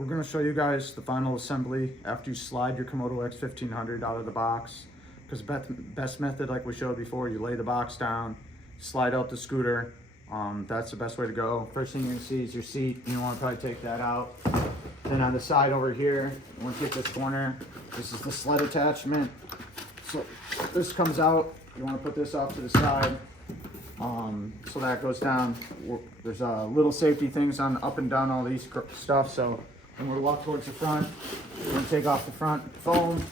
We're going to show you guys the final assembly after you slide your KOMOTO X1500 out of the box. Because best method, like we showed before, you lay the box down, slide out the scooter. That's the best way to go. First thing you're going to see is your seat. You want to probably take that out. Then on the side over here, once you get this corner, this is the sled attachment. So this comes out. You want to put this off to the side. So that goes down. There's little safety things on up and down all these stuff. So when we walk towards the front, we're going to take off the front foam.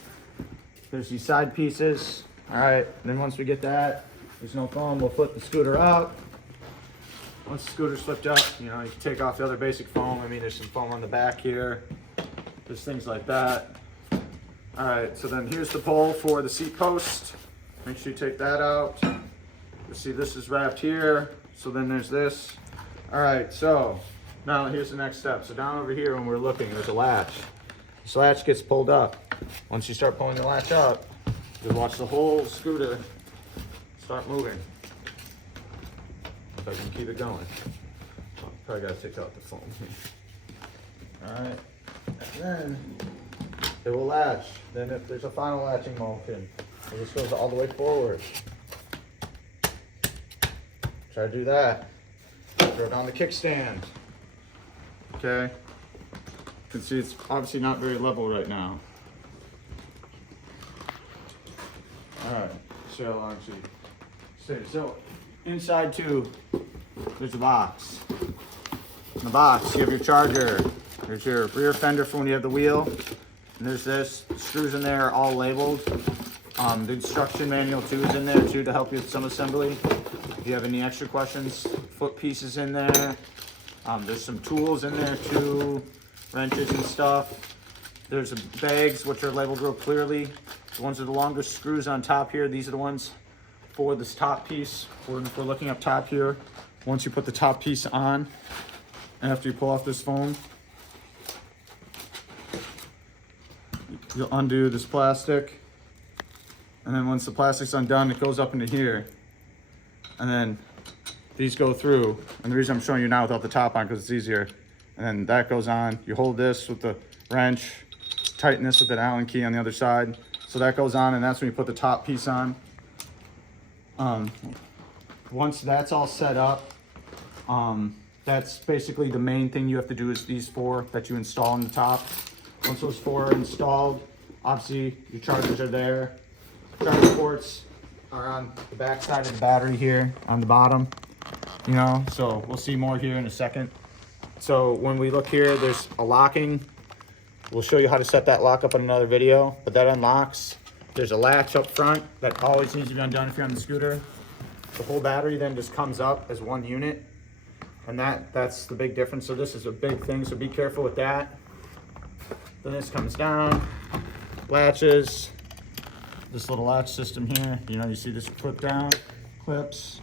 There's these side pieces. All right. And then once we get that, there's no foam. We'll flip the scooter out. Once the scooter's flipped up, you can take off the other basic foam. I mean, there's some foam on the back here. There's things like that. All right. So then here's the pole for the seat post. Make sure you take that out. You see this is wrapped here. So then there's this. All right. So now here's the next step. So down over here when we're looking, there's a latch. This latch gets pulled up. Once you start pulling the latch up, you'll watch the whole scooter start moving. If I can keep it going. Probably gotta take out the foam here. All right. And then it will latch. Then if there's a final latching motion, this goes all the way forward. Try to do that. Throw it on the kickstand. Okay. You can see it's obviously not very level right now. All right. See how long she stays. So inside too, there's a box. In the box, you have your charger. There's your rear fender for when you have the wheel. And there's this. The screws in there are all labeled. The instruction manual too is in there too to help you with some assembly. If you have any extra questions, foot pieces in there. There's some tools in there too, wrenches and stuff. There's bags which are labeled real clearly. The ones with the longest screws on top here, these are the ones for this top piece. If we're looking up top here, once you put the top piece on, after you pull off this foam, you'll undo this plastic. And then once the plastic's undone, it goes up into here. And then these go through. And the reason I'm showing you now without the top on, because it's easier. And then that goes on. You hold this with the wrench, tighten this with an Allen key on the other side. So that goes on, and that's when you put the top piece on. Once that's all set up, that's basically the main thing you have to do is these four that you install on the top. Once those four are installed, obviously your chargers are there. Charger ports are on the back side of the battery here on the bottom, so we'll see more here in a second. So when we look here, there's a locking. We'll show you how to set that lock up in another video, but that unlocks. There's a latch up front that always needs to be undone if you're on the scooter. The whole battery then just comes up as one unit, and that's the big difference. So this is a big thing, so be careful with that. Then this comes down, latches. This little latch system here, you see this clip down, clips,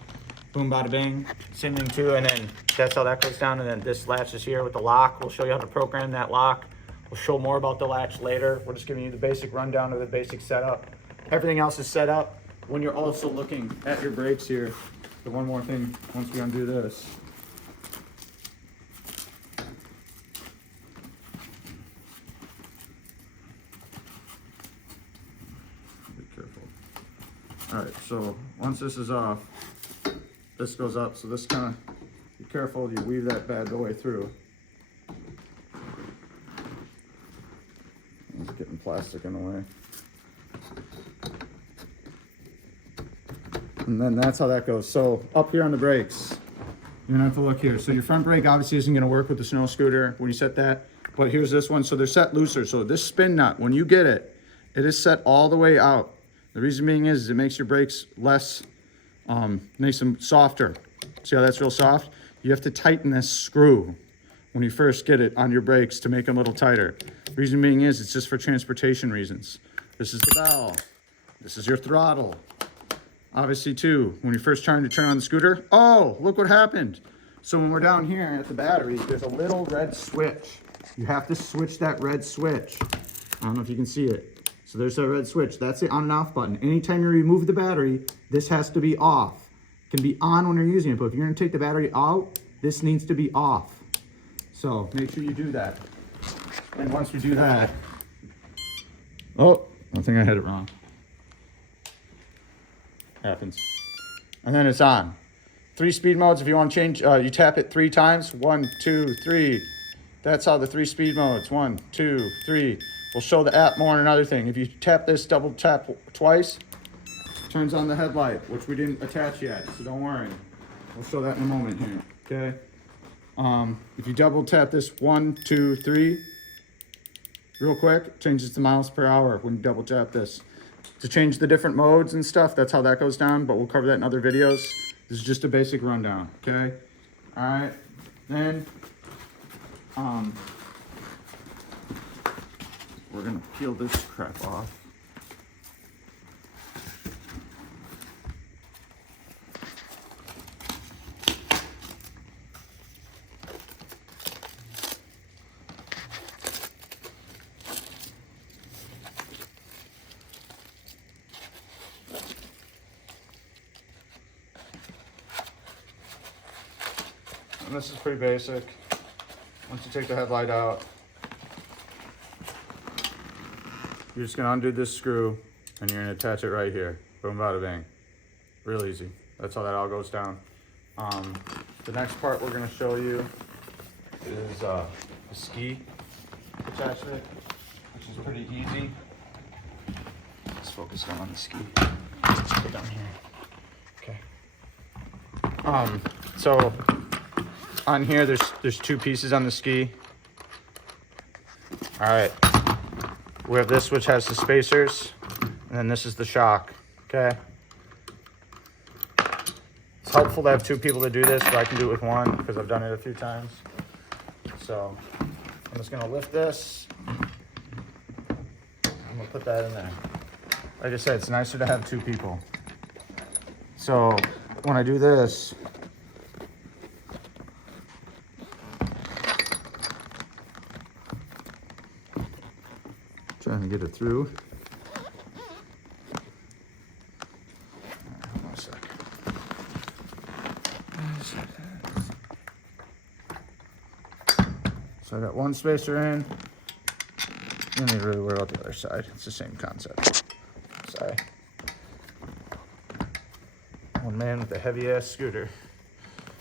boom, bada bing. Same thing too, and then that's how that goes down. And then this latch is here with the lock. We'll show you how to program that lock. We'll show more about the latch later. We're just giving you the basic rundown of the basic setup. Everything else is set up. When you're also looking at your brakes here, the one more thing, once we undo this. All right, so once this is off, this goes up. So this kind of, be careful, you weave that bad the way through. It's getting plastic in the way. And then that's how that goes. So up here on the brakes, you're gonna have to look here. So your front brake obviously isn't gonna work with the snow scooter when you set that, but here's this one. So they're set looser. So this spin nut, when you get it, it is set all the way out. The reason being is it makes your brakes less, makes them softer. See how that's real soft? You have to tighten this screw when you first get it on your brakes to make them a little tighter. The reason being is it's just for transportation reasons. This is the bell. This is your throttle. Obviously too, when you're first trying to turn on the scooter, oh, look what happened. So when we're down here at the battery, there's a little red switch. You have to switch that red switch. I don't know if you can see it. So there's that red switch. That's the on and off button. Anytime you remove the battery, this has to be off. It can be on when you're using it, but if you're gonna take the battery out, this needs to be off. So make sure you do that. And once we do that, oh, I think I had it wrong. Happens. And then it's on. 3 speed modes. If you want to change, you tap it 3 times. 1, 2, 3. That's how the 3 speed modes. 1, 2, 3. We'll show the app more on another thing. If you tap this, double tap twice, turns on the headlight, which we didn't attach yet, so don't worry. We'll show that in a moment here, okay? If you double tap this 1, 2, 3, real quick, changes to miles per hour when you double tap this. To change the different modes and stuff, that's how that goes down, but we'll cover that in other videos. This is just a basic rundown, okay? All right, then, we're gonna peel this crap off. And this is pretty basic. Once you take the headlight out, you're just gonna undo this screw and you're gonna attach it right here. Boom, bada bang. Real easy. That's how that all goes down. The next part we're gonna show you is the ski attachment, which is pretty easy. Let's focus on the ski. Let's put it down here. Okay. So on here, there's 2 pieces on the ski. All right. We have this, which has the spacers, and then this is the shock, okay? It's helpful to have 2 people to do this, but I can do it with 1 because I've done it a few times. So I'm just gonna lift this. I'm gonna put that in there. Like I said, it's nicer to have 2 people. So when I do this, trying to get it through. Hold on a second. So I got 1 spacer in. You don't need to really worry about the other side. It's the same concept. Sorry. One man with a heavy ass scooter.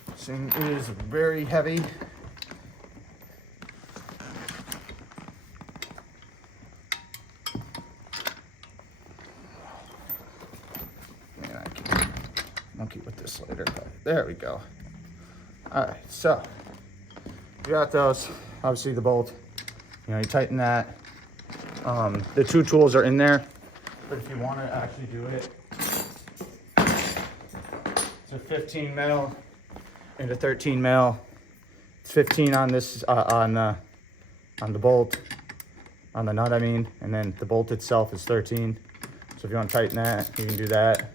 This thing is very heavy. Monkey with this later, but there we go. All right, so you got those. Obviously the bolt, you tighten that. The 2 tools are in there, but if you want to actually do it, it's a 15 mil and a 13 mil. It's 15 on this on the bolt, on the nut I mean, and then the bolt itself is 13. So if you want to tighten that, you can do that.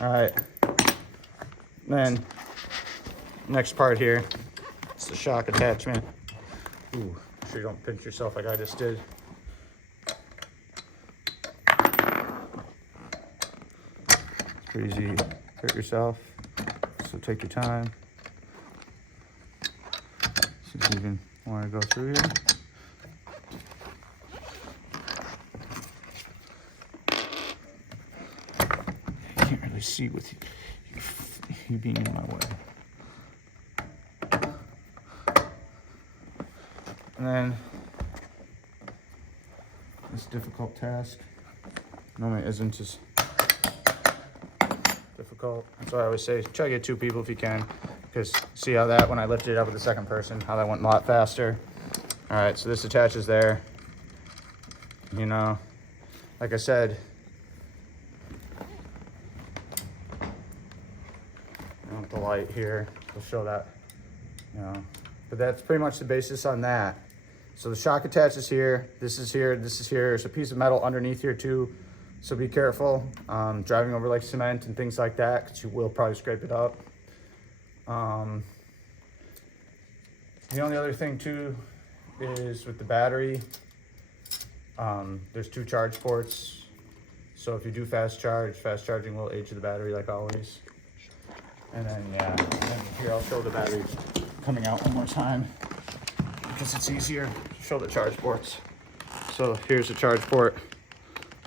All right, then next part here, it's the shock attachment. Ooh, make sure you don't pinch yourself like I just did. It's pretty easy to hurt yourself, so take your time. See if you even want to go through here. See with you being in my way. And then this difficult task normally isn't as difficult. That's why I always say try to get 2 people if you can, because see how that when I lifted it up with the second person, how that went a lot faster. All right, so this attaches there. Like I said, the light here will show that, but that's pretty much the basis on that. So the shock attaches here, this is here, this is here. There's a piece of metal underneath here too, so be careful driving over like cement and things like that, because you will probably scrape it up. The only other thing too is with the battery, there's 2 charge ports, so if you do fast charging will age the battery like always. And then, yeah, and then here I'll show the battery coming out one more time. because it's easier to show the charge ports. So here's the charge port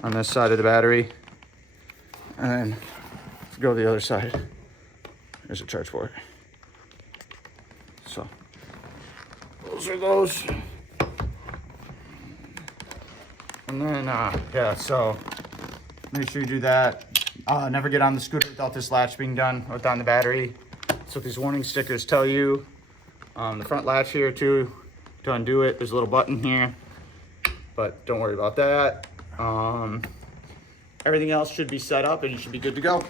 on this side of the battery. And then if you go to the other side, there's a charge port. So those are those. And then, yeah, so make sure you do that. Never get on the scooter without this latch being done, without the battery. That's what these warning stickers tell you. The front latch here too, to undo it, there's a little button here, but don't worry about that. Everything else should be set up and you should be good to go.